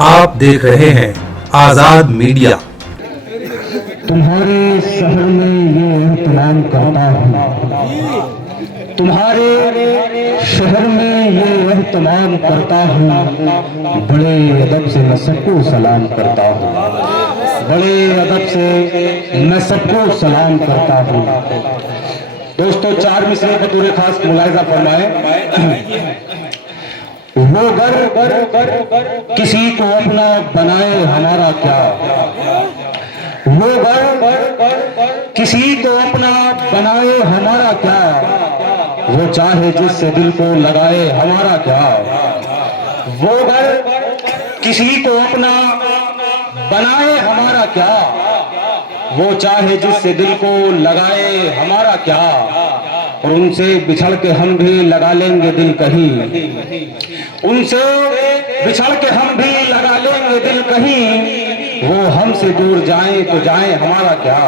आप देख रहे हैं आजाद मीडिया। तुम्हारे शहर में ये एहतराम करता हूँ, तुम्हारे शहर में ये एहतराम करता हूँ, बड़े अदब से मैं सबको सलाम करता हूँ, बड़े अदब से मैं सबको सलाम करता हूँ। दोस्तों, 4 मिसरे बतौर खास मुलाहिजा फरमाए। वो घर किसी को अपना बनाए हमारा क्या, वो घर किसी को अपना बनाए हमारा क्या, वो चाहे जिससे दिल को लगाए हमारा क्या, वो घर किसी को अपना बनाए हमारा क्या, वो चाहे जिससे दिल को लगाए हमारा क्या, और उनसे बिछड़ के हम भी लगा लेंगे दिल कहीं, उनसे बिछड़ के हम भी लगा लेंगे दिल कहीं, वो हमसे दूर जाएं तो जाएं हमारा क्या।